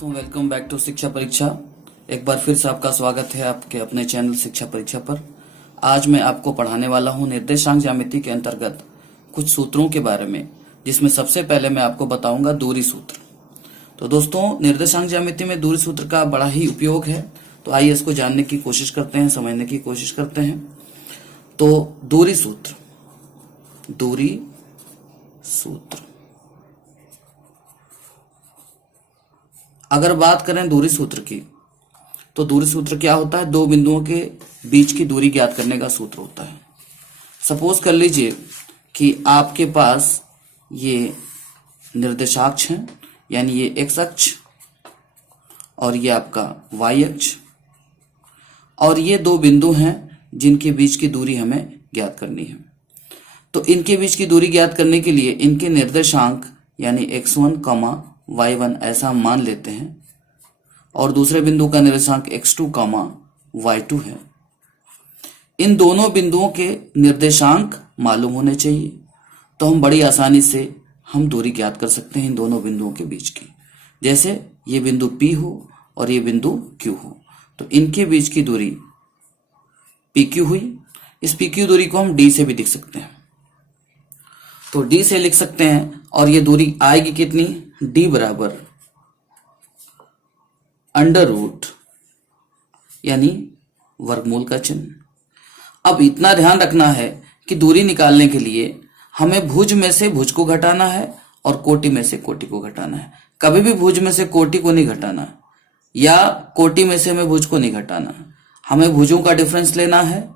दोस्तों, welcome back to शिक्षा परीक्षा। एक बार फिर से आपका स्वागत है आपके अपने चैनल शिक्षा परीक्षा पर। आज मैं आपको पढ़ाने वाला हूं निर्देशांक ज्यामिति के अंतर्गत कुछ सूत्रों के बारे में, जिसमें सबसे पहले मैं आपको बताऊंगा दूरी सूत्र। तो दोस्तों, निर्देशांक ज्यामिति में दूरी सूत्र का बड़ा ही उपयोग है, तो आइए इसको जानने की कोशिश करते हैं, समझने की कोशिश करते हैं। तो दूरी सूत्र अगर बात करें दूरी सूत्र की, तो दूरी सूत्र क्या होता है? दो बिंदुओं के बीच की दूरी ज्ञात करने का सूत्र होता है। सपोज कर लीजिए कि आपके पास ये निर्देशाक्ष है, यानी ये एक्स अक्ष और ये आपका वाई अक्ष, और ये दो बिंदु हैं जिनके बीच की दूरी हमें ज्ञात करनी है। तो इनके बीच की दूरी ज्ञात करने के लिए इनके निर्देशांक यानी x1, y1 ऐसा हम मान लेते हैं, और दूसरे बिंदु का निर्देशांक x2, y2 है। इन दोनों बिंदुओं के निर्देशांक मालूम होने चाहिए, तो हम बड़ी आसानी से हम दूरी ज्ञात कर सकते हैं इन दोनों बिंदुओं के बीच की। जैसे ये बिंदु P हो और ये बिंदु Q हो, तो इनके बीच की दूरी PQ हुई। इस PQ दूरी को हम D से भी लिख सकते हैं, तो D से लिख सकते हैं, और ये दूरी आएगी कितनी? D बराबर अंडर रूट यानी वर्गमूल का चिन्ह। अब इतना ध्यान रखना है कि दूरी निकालने के लिए हमें भुज में से भुज को घटाना है और कोटि में से कोटि को घटाना है। कभी भी भुज में से कोटि को नहीं घटाना, या कोटि में से हमें भुज को नहीं घटाना। हमें भुजों का डिफरेंस लेना है,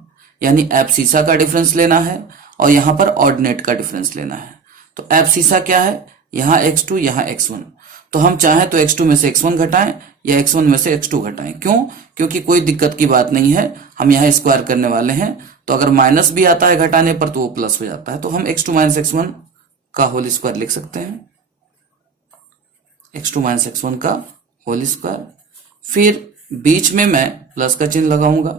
यानी एब्सिसा का डिफरेंस लेना है, और यहां पर ऑर्डिनेट का डिफरेंस लेना है। तो एब्सिसा क्या है? यहाँ x2, यहाँ x1। तो हम चाहें तो x2 में से x1 घटाएं या x1 में से x2 घटाएं। क्यों? क्योंकि कोई दिक्कत की बात नहीं है, हम यहाँ स्क्वायर करने वाले हैं, तो अगर माइनस भी आता है घटाने पर तो वो प्लस हो जाता है। तो हम x2 माइनस x1 का होल स्क्वायर लिख सकते हैं, x2 माइनस x1 का होल स्क्वायर। फिर बीच में मैं प्लस का चिन्ह लगाऊंगा,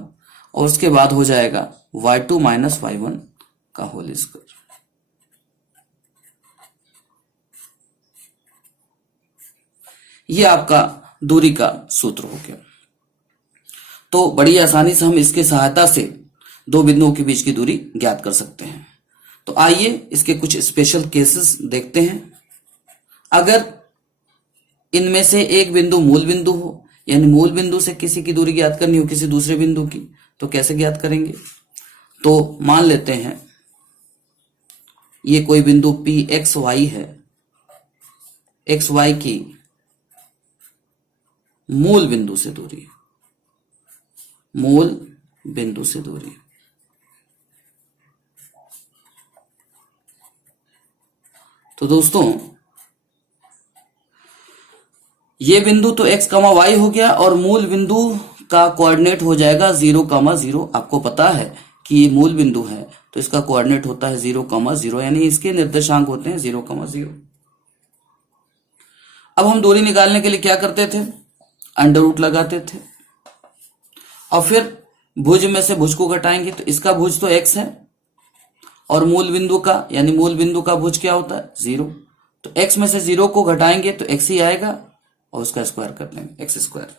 और उसके बाद हो जाएगा y2 माइनस y1 का होल स्क्वायर। ये आपका दूरी का सूत्र हो गया। तो बड़ी आसानी से हम इसके सहायता से दो बिंदुओं के बीच की दूरी ज्ञात कर सकते हैं। तो आइए इसके कुछ स्पेशल केसेस देखते हैं। अगर इनमें से एक बिंदु मूल बिंदु हो, यानी मूल बिंदु से किसी की दूरी ज्ञात करनी हो किसी दूसरे बिंदु की, तो कैसे ज्ञात करेंगे? तो मान लेते हैं ये कोई बिंदु P x y है, x y की मूल बिंदु से दूरी, मूल बिंदु से दूरी। तो दोस्तों, ये बिंदु तो x, y हो गया, और मूल बिंदु का कोऑर्डिनेट हो जाएगा 0, 0। आपको पता है कि ये मूल बिंदु है, तो इसका कोऑर्डिनेट होता है 0, 0, यानी इसके निर्देशांक होते हैं 0, 0। अब हम दूरी निकालने के लिए क्या करते थे? अंडर रूट लगाते थे, और फिर भुज में से भुज को घटाएंगे, तो इसका भुज तो x है, और मूल बिंदु का यानी मूल बिंदु का भुज क्या होता है? 0। तो x में से 0 को घटाएंगे तो x ही आएगा, और उसका स्क्वायर कर लेंगे, x स्क्वायर।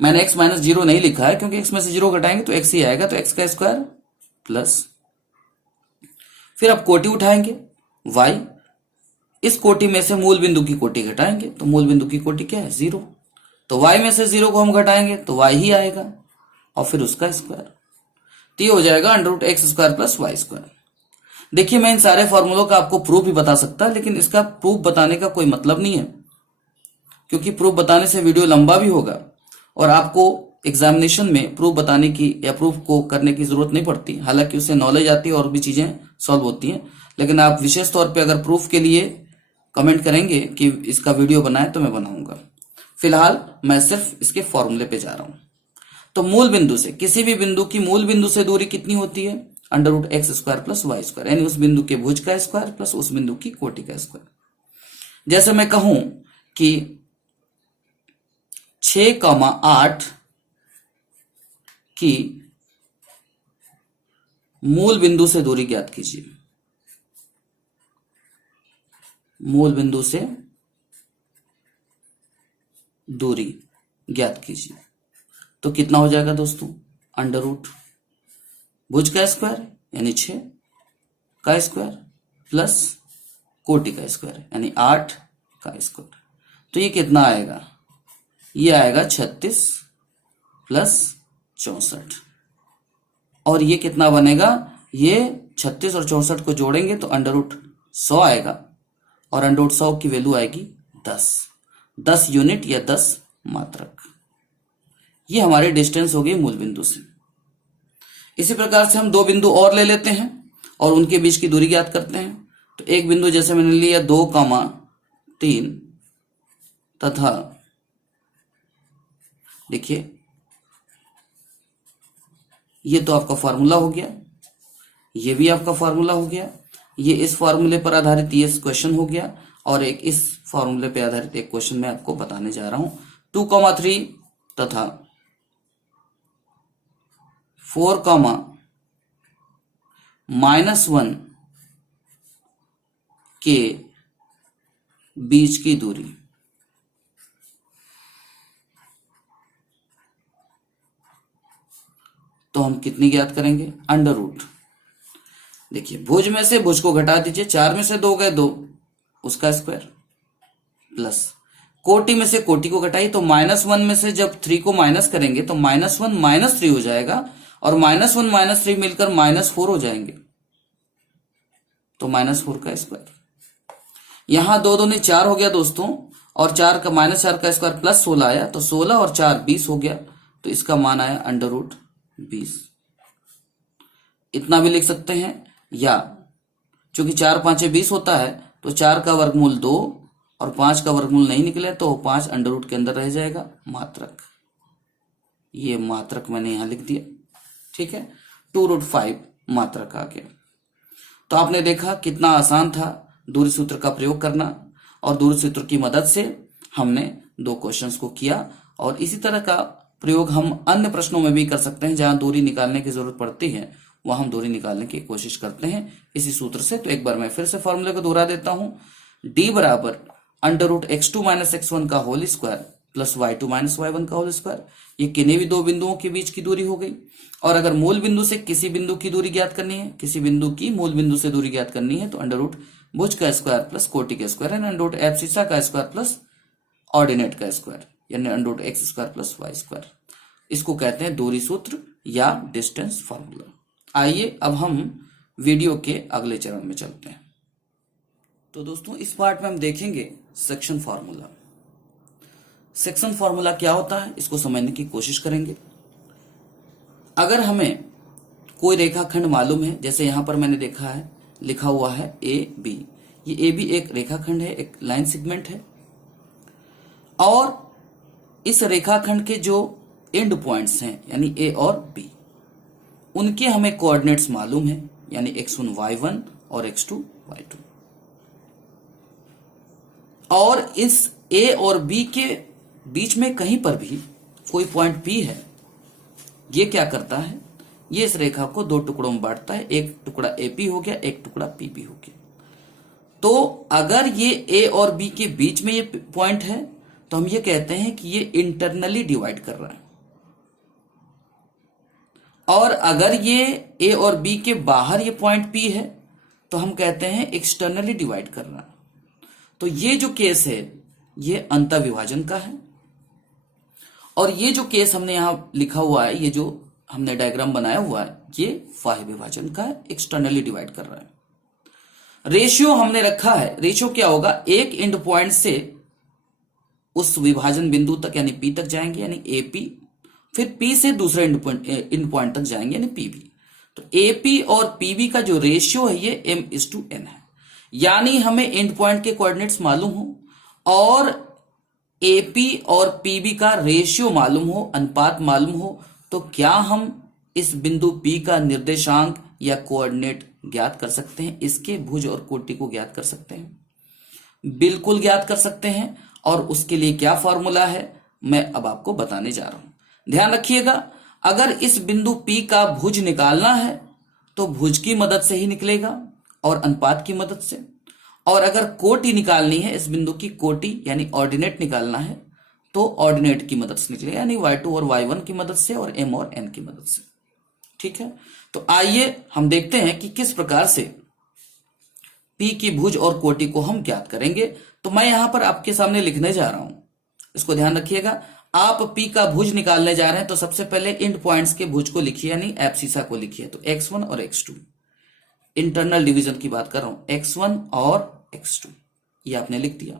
मैंने x माइनस 0 नहीं लिखा है, क्योंकि x में से 0 घटाएंगे तो x ही आएगा, तो x का स्क्वायर प्लस। फिर अब कोटि उठाएंगे y, इस कोटि में से मूल बिंदु की कोटि घटाएंगे, तो मूल बिंदु की कोटि क्या है? 0। तो y में से 0 को हम घटाएंगे तो y ही आएगा, और फिर उसका स्क्वायर। तो ये हो जाएगा under root x square plus y square. देखिए, मैं इन सारे फॉर्मूलों का आपको प्रूफ भी बता सकता, लेकिन इसका प्रूफ बताने का कोई मतलब नहीं है, क्योंकि प्रूफ बताने से वीडियो लंबा भी होगा, और आपको एग्जामिनेशन में प्रूफ बताने की या प्रूफ को करने की जरूरत नहीं पड़ती। हालांकि उससे नॉलेज आती है और भी चीजें सॉल्व होती हैं, लेकिन आप विशेष तौर पे अगर प्रूफ के लिए कमेंट करेंगे कि इसका वीडियो बनाए, तो मैं बनाऊंगा। फिलहाल मैं सिर्फ इसके फॉर्मूले पे जा रहा हूं। तो मूल बिंदु से, किसी भी बिंदु की मूल बिंदु से दूरी कितनी होती है? Under root x square plus y square, यानी उस बिंदु के भुज का स्क्वायर प्लस उस बिंदु की कोटि का स्क्वायर। जैसे मैं कहूं कि 6, 8 की मूल बिंदु से दूरी ज्ञात कीजिए। मूल बिंदु से दूरी ज्ञात कीजिए। तो कितना हो जाएगा दोस्तों, अंडर रूट भुज का स्क्वायर यानी 6 का स्क्वायर प्लस कोटि का स्क्वायर यानी 8 का स्क्वायर। तो ये कितना आएगा, ये आएगा 36 प्लस 64। और ये कितना बनेगा, ये 36 और 64 को जोड़ेंगे तो अंडर रूट 100 आएगा और अंडर रूट 100 की वैल्यू आएगी 10 यूनिट या 10 मात्रक। ये हमारी डिस्टेंस हो गई मूल बिंदु से। इसी प्रकार से हम दो बिंदु और ले लेते हैं और उनके बीच की दूरी ज्ञात करते हैं। तो एक बिंदु जैसे मैंने लिया 2,3 तथा देखिए ये तो आपका फॉर्मूला हो गया, ये भी आपका फॉर्मूला हो गया, ये इस फॉर्मूले पर आधारित ये क्वेश्चन हो गया और एक इस फॉर्मूले पर आधारित एक क्वेश्चन मैं आपको बताने जा रहा हूं। 2,3 तथा 4,-1 के बीच की दूरी। तो हम कितनी ज्ञात करेंगे, अंडर रूट। देखिए भुज में से भुज को घटा दीजिए, 4 में से 2 गए 2 उसका स्क्वायर प्लस कोटि में से कोटि को घटाइए तो -1 में से जब 3 को माइनस करेंगे तो -1 -3 हो जाएगा और -1 -3 मिलकर -4 हो जाएंगे तो -4 का स्क्वायर। यहां 2 दूनी 4 हो गया दोस्तों और 4 का -4 का स्क्वायर प्लस 16 आया तो 16 और 4 20 हो गया तो इसका मान आया अंडर रूट 20। इतना भी लिख सकते हैं या चूंकि 4 5 20 होता है तो 4 का वर्गमूल 2 और 5 का वर्गमूल नहीं निकले तो 5 अंडर रूट के अंदर रह जाएगा मात्रक। ये मात्रक मैंने यहां लिख दिया, ठीक है। 2√5 मात्रक आ गया। तो आपने देखा कितना आसान था दूरी सूत्र का प्रयोग करना और दूरी सूत्र की मदद से हमने 2 क्वेश्चंस को किया और इसी तरह का प्रयोग हम अन्य प्रश्नों में भी कर सकते हैं। जहां दूरी निकालने की जरूरत पड़ती है वहां हम दूरी निकालने की कोशिश करते हैं इसी सूत्र से। तो एक बार मैं फिर से फॉर्मूले को दोहरा देता हूं, d बराबर अंडर रूट x2 - x1 का whole square plus y2 - y1 का होल स्क्वायर। ये किन्हीं भी दो बिंदुओं के बीच की दूरी हो गई। और अगर मूल बिंदु से किसी बिंदु की दूरी ज्ञात करनी है, किसी बिंदु की मूल बिंदु से दूरी ज्ञात करनी है तो अंडर रूट भुज का स्क्वायर प्लस कोटि का स्क्वायर है, अंडर रूट एब्सिसा का स्क्वायर प्लस ऑर्डिनेट का स्क्वायर यानी under root x square plus y square. इसको कहते हैं दूरी सूत्र या डिस्टेंस फॉर्मूला। आइए अब हम वीडियो के अगले चरण में चलते हैं। तो दोस्तों इस पार्ट में हम देखेंगे सेक्शन फॉर्मूला। सेक्शन फॉर्मूला क्या होता है इसको समझने की कोशिश करेंगे। अगर हमें कोई रेखाखंड मालूम है, जैसे यहां पर मैंने देखा है लिखा हुआ है AB, ये AB एक रेखाखंड है, एक लाइन सेगमेंट है और इस रेखाखंड के जो एंड पॉइंट्स हैं यानी A और B उनके हमें कोऑर्डिनेट्स मालूम है यानी x1 y1 और x2 y2। और इस A और B के बीच में कहीं पर भी कोई पॉइंट P है, ये क्या करता है, ये इस रेखा को 2 टुकड़ों में बांटता है। एक टुकड़ा AP हो गया, एक टुकड़ा PB हो गया। तो अगर ये A और B के बीच में ये पॉइंट है तो हम ये कहते हैं कि ये इंटरनली डिवाइड कर रहा है। और अगर ये A और B के बाहर ये पॉइंट P है तो हम कहते हैं एक्सटर्नली डिवाइड कर रहा है। तो ये जो केस है ये अंतःविभाजन का है और ये जो केस हमने यहां लिखा हुआ है, ये जो हमने डायग्राम बनाया हुआ है, ये बाह्य विभाजन का है, एक्सटर्नली डिवाइड कर रहा है। रेशियो हमने रखा है, रेशियो क्या होगा, एक एंड पॉइंट से उस विभाजन बिंदु तक यानी P तक जाएंगे यानी AP, फिर P से दूसरे एंड पॉइंट तक जाएंगे यानी PB। तो AP और PB का जो रेशियो है ये m/n है। यानी हमें एंड पॉइंट के कोऑर्डिनेट्स मालूम हो और AP और PB का रेशियो मालूम हो, अनुपात मालूम हो, तो क्या हम इस बिंदु P का निर्देशांक या कोऑर्डिनेट ज्ञात कर सकते हैं, इसके भुज और कोटि को ज्ञात कर सकते हैं? बिल्कुल ज्ञात कर सकते हैं। और उसके लिए क्या फॉर्मूला है मैं अब आपको बताने जा रहा हूं। ध्यान रखिएगा, अगर इस बिंदु P का भुज निकालना है तो भुज की मदद से ही निकलेगा और अनुपात की मदद से। और अगर कोटि निकालनी है, इस बिंदु की कोटि यानी ऑर्डिनेट निकालना है, तो ऑर्डिनेट की मदद से निकलेगा, यानी y2 और y1 की मदद से और m और n की मदद से। ठीक है, तो आइए हम देखते हैं कि किस प्रकार से p की भुज और कोटि को हम ज्ञात करेंगे। तो मैं यहां पर आपके सामने लिखने जा रहा हूं, इसको ध्यान रखिएगा। आप p का भुज निकालने जा रहे हैं तो सबसे पहले इंड पॉइंट्स के भुज को लिखिए, यानी एब्सिसा को लिखिए। तो x1 और x2, इंटरनल डिवीजन की बात कर रहा हूं, x1 और x2 ये आपने लिख दिया।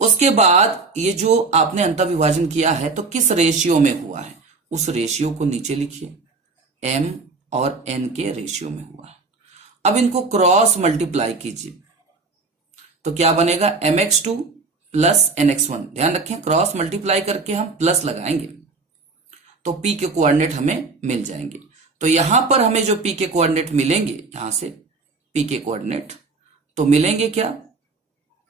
उसके बाद ये जो आपने अंतर्विभाजन किया है तो किस रेशियो में हुआ है, उस रेशियो को नीचे लिखिए, m और n के रेशियो में हुआ है। अब इनको क्रॉस मल्टीप्लाई कीजिए तो क्या बनेगा, mx2 प्लस nx1। ध्यान रखें, क्रॉस मल्टीप्लाई करके हम प्लस लगाएंगे तो p के कोऑर्डिनेट हमें मिल जाएंगे। तो यहां पर हमें जो p के कोऑर्डिनेट मिलेंगे, यहां से p के कोऑर्डिनेट तो मिलेंगे क्या,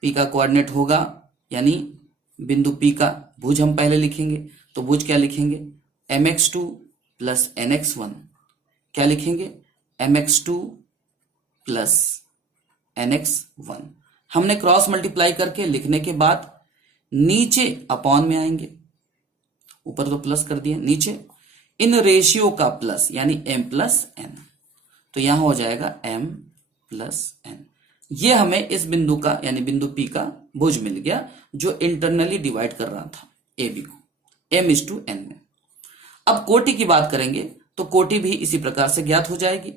p का कोऑर्डिनेट होगा, यानी बिंदु p का भुज हम पहले लिखेंगे। तो भुज क्या लिखेंगे, mx2 प्लस nx1। क्या लिखेंगे, mx2 प्लस nx1। हमने क्रॉस मल्टीप्लाई करके लिखने के बाद नीचे अपॉन में आएंगे, ऊपर तो प्लस कर दिए, नीचे इन रेशियो का प्लस, यानी m प्लस n। तो यहां हो जाएगा m प्लस n। ये हमें इस बिंदु का, यानी बिंदु P का भुज मिल गया जो इंटरनली डिवाइड कर रहा था AB को m/n में। अब कोटि की बात करेंगे तो कोटि भी इसी प्रकार से ज्ञात हो जाएगी।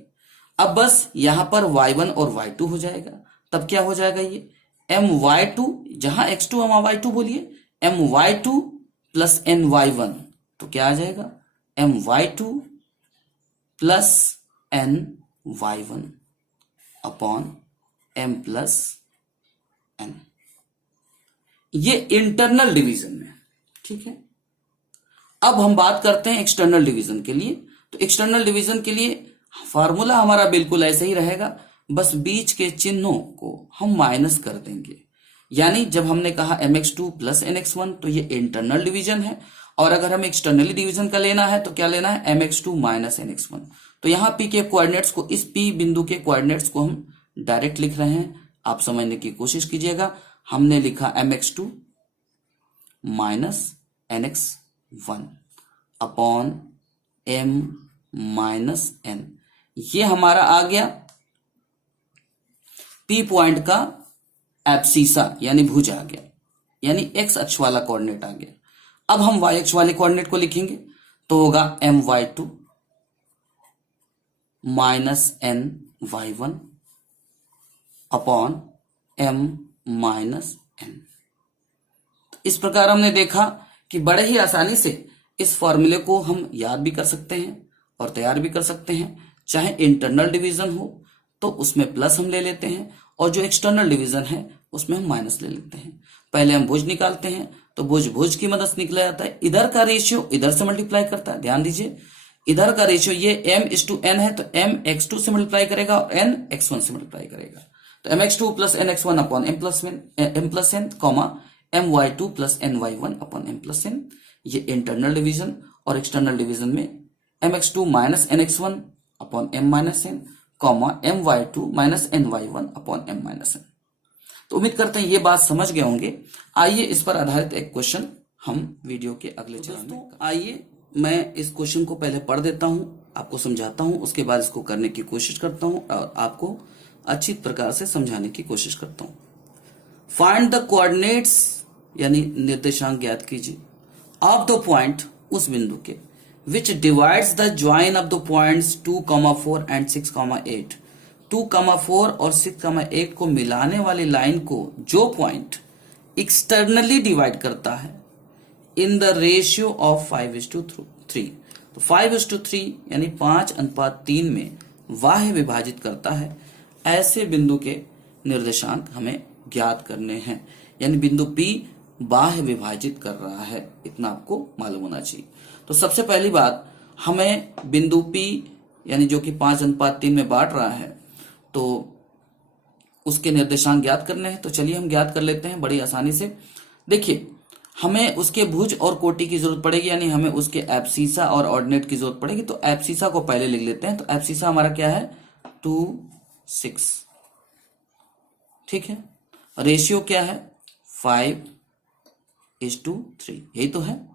अब बस यहां पर y1 और y2 हो जाएगा। तब क्या हो जाएगा, ये my2, जहां x2 वहां y2 बोलिए, my2 प्लस ny1। तो क्या आ जाएगा, my2 plus ny1 upon m plus n। ये इंटरनल डिवीजन में। ठीक है, अब हम बात करते हैं एक्सटर्नल डिवीजन के लिए। तो एक्सटर्नल डिवीजन के लिए फार्मूला हमारा बिल्कुल ऐसे ही रहेगा, बस बीच के चिन्हों को हम माइनस कर देंगे। यानी जब हमने कहा mx2 प्लस nx1 तो ये इंटरनल डिवीजन है, और अगर हमें एक्सटर्नली डिवीजन का लेना है तो क्या लेना है, mx2 माइनस nx1। तो यहां p के कोऑर्डिनेट्स को, इस p बिंदु के कोऑर्डिनेट्स को हम डायरेक्ट लिख रहे हैं, आप समझने की कोशिश कीजिएगा। हमने लिखा mx2 minus nx1 upon m minus n। ये हमारा आ गया P पॉइंट का एब्सिसा, यानी भुज आ गया, यानी x अक्ष वाला कोऑर्डिनेट आ गया। अब हम y अक्ष वाले कोऑर्डिनेट को लिखेंगे तो होगा my2 minus ny1 upon m minus n। इस प्रकार हमने देखा कि बड़े ही आसानी से इस फॉर्मूले को हम याद भी कर सकते हैं और तैयार भी कर सकते हैं। चाहे इंटरनल डिवीजन हो तो उसमें प्लस हम ले लेते हैं, और जो एक्सटर्नल डिवीजन है उसमें हम माइनस ले लेते हैं। पहले हम भुज निकालते हैं तो भुज की मदद से निकला जाता है। इधर का रेशियो इधर से मल्टीप्लाई करता है, ध्यान दीजिए, इधर का रेशियो ये m/n है तो m x2 से मल्टीप्लाई करेगा और n x1 से मल्टीप्लाई करेगा। तो mx2 plus nx1 upon m plus n comma my2 plus ny1 upon m plus n। ये इंटरनल डिवीजन, और एक्सटर्नल डिवीजन में mx2 minus nx1 upon m minus n comma my2 minus ny1 upon m minus n। तो उम्मीद करते हैं ये बात समझ गए होंगे। आइए इस पर आधारित एक क्वेश्चन हम वीडियो के अगले चरण में। आइए मैं इस क्वेश्चन को पहले पढ़ देता हूं, आपको समझाता हूं, उसके बाद इसको करने की कोशिश करता हूं और आपको अच्छी प्रकार से समझाने की कोशिश करता हूं। फाइंड द कोऑर्डिनेट्स, यानी निर्देशांक ज्ञात कीजिए, ऑफ द पॉइंट, उस बिंदु के, विच divides the join of the points 2,4 and 6,8। 2,4 और 6,8 को मिलाने वाली लाइन को जो पॉइंट एक्सटर्नली डिवाइड करता है इन द रेशियो ऑफ 5:3। तो 5:3 यानी 5:3 में बाह्य विभाजित करता है, ऐसे बिंदु के निर्देशांक हमें ज्ञात करने हैं। यानी बिंदु P बाह्य विभाजित कर रहा है, इतना आपको मालूम होना चाहिए। तो सबसे पहली बात, हमें बिंदु P यानी जो कि 5:3 में बांट रहा है तो उसके निर्देशांक ज्ञात करने हैं। तो चलिए हम ज्ञात कर लेते हैं बड़ी आसानी से। देखिए, हमें उसके भुज और कोटि की जरूरत पड़ेगी, यानी हमें उसके एब्सिसा और ऑर्डिनेट की जरूरत पड़ेगी। तो एब्सिसा को पहले लिख लेते हैं। तो एब्सिसा हमारा क्या है, 2, 6। ठीक है, रेशियो क्या है, 5, 1:3, यही तो है।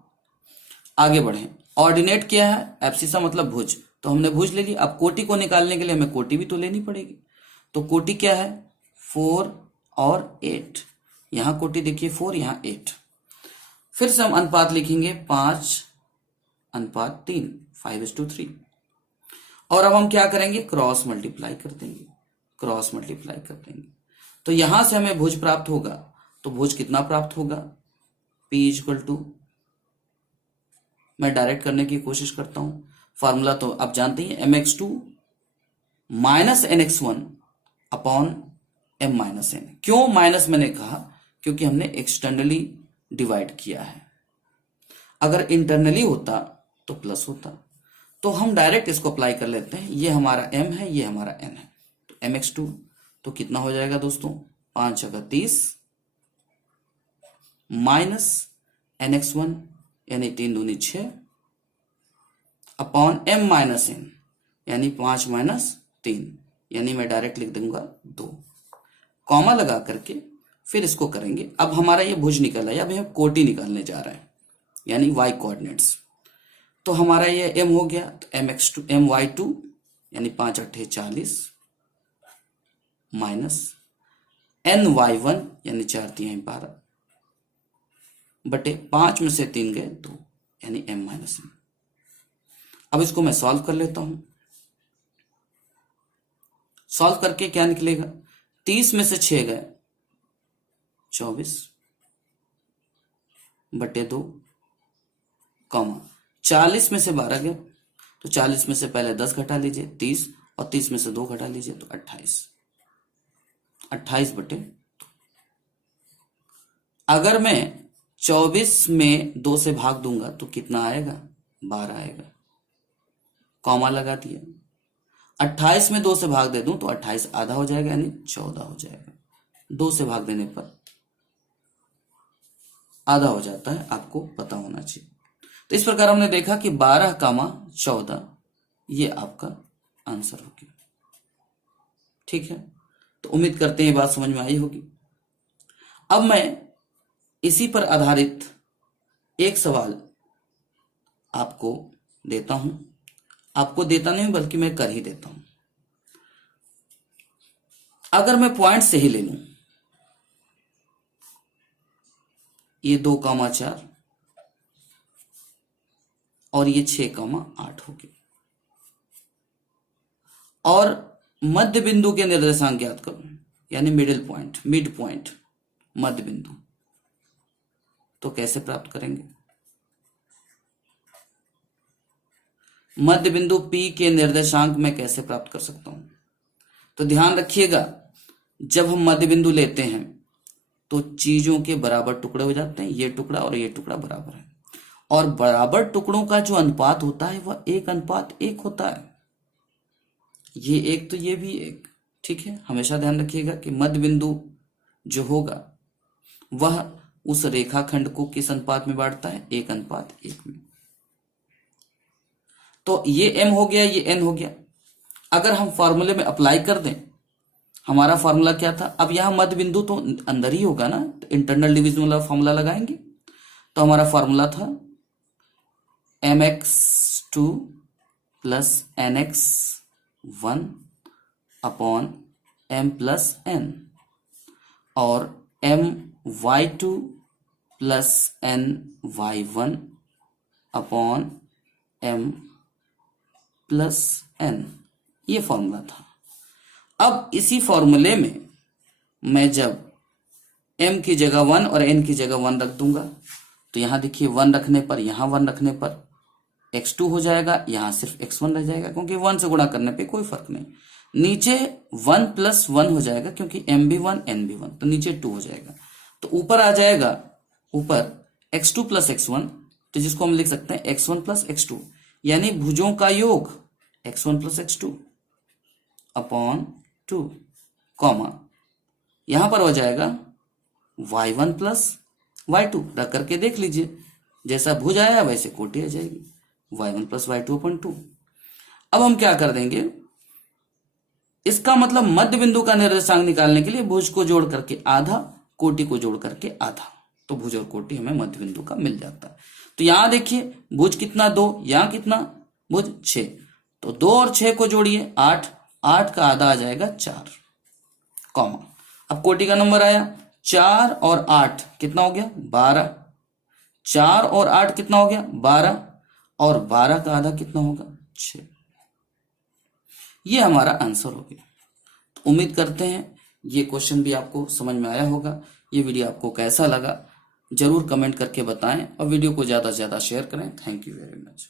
आगे बढ़े, ऑर्डिनेट क्या है, एब्सिसा मतलब भुज, तो हमने भुज ले ली। अब कोटि को निकालने के लिए हमें कोटि भी तो लेनी पड़ेगी। तो कोटि क्या है, 4 और 8, यहां कोटि देखिए 4, यहां 8। फिर से हम अनुपात लिखेंगे 5:3, 5:3। और अब हम क्या करेंगे, क्रॉस मल्टीप्लाई कर देंगे, क्रॉस मल्टीप्लाई कर देंगे। तो यहां से हमें भुज प्राप्त होगा, तो भुज कितना प्राप्त होगा, P इक्वल टू, मैं डायरेक्ट करने की कोशिश करता हूं, फॉर्मूला तो आप जानते ही, mx2 minus nx1 upon m minus n। क्यों माइनस मैंने कहा, क्योंकि हमने एक्सटर्नली डिवाइड किया है, अगर इंटरनली होता तो प्लस होता। तो हम डायरेक्ट इसको अप्लाई कर लेते हैं, ये हमारा m है, ये हमारा n है, तो mx2 तो कितना हो जाएगा दोस्तों, 5 × 30 माइनस nx1 यानी 3 दूनी 6 अपॉन m माइनस n यानी 5 माइनस 3, यानी मैं डायरेक्ट लिख दूंगा 2, कॉमा लगा करके फिर इसको करेंगे। अब हमारा ये भुज निकल आया, अब हम कोटि निकालने जा रहे हैं, यानी y कोऑर्डिनेट्स। तो हमारा ये m हो गया, तो mx2 my2 यानी 5 × 8 40 माइनस ny1 यानी 4 × 3 12 बटे 5 में से 3 गए 2 यानी m माइनस n। अब इसको मैं सॉल्व कर लेता हूं, सॉल्व करके क्या निकलेगा, 30 में से 6 गए 24 बटे 2, कॉमा 40 में से 12 गए, तो 40 में से पहले 10 घटा लीजिए 30, और 30 में से 2 घटा लीजिए तो 28 बटे। अगर मैं 24 में 2 से भाग दूंगा तो कितना आएगा, 12 आएगा, कॉमा लगा दिया। 28 में 2 से भाग दे दूं तो 28 आधा हो जाएगा, यानी 14 हो जाएगा। 2 से भाग देने पर आधा हो जाता है, आपको पता होना चाहिए। तो इस प्रकार हमने देखा कि 12, 14 ये आपका आंसर हो गया। ठीक है, तो उम्मीद करते हैं ये बात समझ में आई होगी। अब मैं इसी पर आधारित एक सवाल आपको देता हूं, आपको देता नहीं बल्कि मैं कर ही देता हूं। अगर मैं पॉइंट से ही ले लूं, ये 2,4 और ये 6,8 हो गया, और मध्य बिंदु के निर्देशांक ज्ञात करो, यानी मिडिल पॉइंट, मिड पॉइंट, मध्य बिंदु, तो कैसे प्राप्त करेंगे। मध्य बिंदु P के निर्देशांक में कैसे प्राप्त कर सकता हूं, तो ध्यान रखिएगा, जब हम मध्य बिंदु लेते हैं तो चीजों के बराबर टुकड़े हो जाते हैं, ये टुकड़ा और ये टुकड़ा बराबर है, और बराबर टुकड़ों का जो अनुपात होता है वह 1:1 होता है, ये एक तो ये भी एक। ठीक है, हमेशा ध्यान रखिएगा कि मध्य बिंदु जो होगा वह उस रेखाखंड को किस अनुपात में बांटता है, 1:1 में। तो ये m हो गया, ये n हो गया। अगर हम फॉर्मूले में अप्लाई कर दें, हमारा फॉर्मूला क्या था, अब यहां मध्य बिंदु तो अंदर ही होगा ना, तो इंटरनल डिवीजन वाला फॉर्मूला लगाएंगे। तो हमारा फॉर्मूला था mx2 plus nx1 upon m plus n, और my2 plus ny1 upon m plus n, ये फॉर्मूला था। अब इसी फॉर्मूले में मैं जब m की जगह 1 और n की जगह 1 रख दूंगा, तो यहां देखिए 1 रखने पर, यहां 1 रखने पर x2 हो जाएगा, यहां सिर्फ x1 रह जाएगा, क्योंकि 1 से गुणा करने पे कोई फर्क नहीं। नीचे 1 प्लस 1 हो जाएगा, क्योंकि m भी 1 n भी 1, तो नीचे 2 हो जाएगा। तो ऊपर आ जाएगा, ऊपर x2 प्लस x1, तो जिसको हम लिख सकते हैं x1 प्लस x2, यानी भुजों का योग x1 plus x2 upon 2, comma यहां पर हो जाएगा y1 प्लस y2, रख करके देख लीजिए, जैसा भुज आया वैसे कोटि आ जाएगी, y1 प्लस y2 अपॉन 2। अब हम क्या कर देंगे, इसका मतलब मध्य बिंदु का निर्देशांक निकालने के लिए भुज को जोड़ करके आधा, कोटि को जोड़ करके आधा, तो भुज और कोटि हमें मध्य बिंदु का मिल जाता है। तो यहां देखिए भुज कितना 2, यहां कितना भुज 6, तो 2 और 6 को जोड़िए 8, 8 का आधा आ जाएगा 4, कॉमा। अब कोटि का नंबर आया 4 और 8 कितना हो गया 12, 4 और 8 कितना हो गया 12, और 12 का आधा कितना होगा 6। ये हमारा आंसर हो गया। तो उम्मीद करते हैं ये क्वेश्चन भी आपको समझ में आया होगा। ये वीडियो आपको कैसा लगा जरूर कमेंट करके बताएं और वीडियो को ज्यादा से ज्यादा शेयर करें। Thank you very much.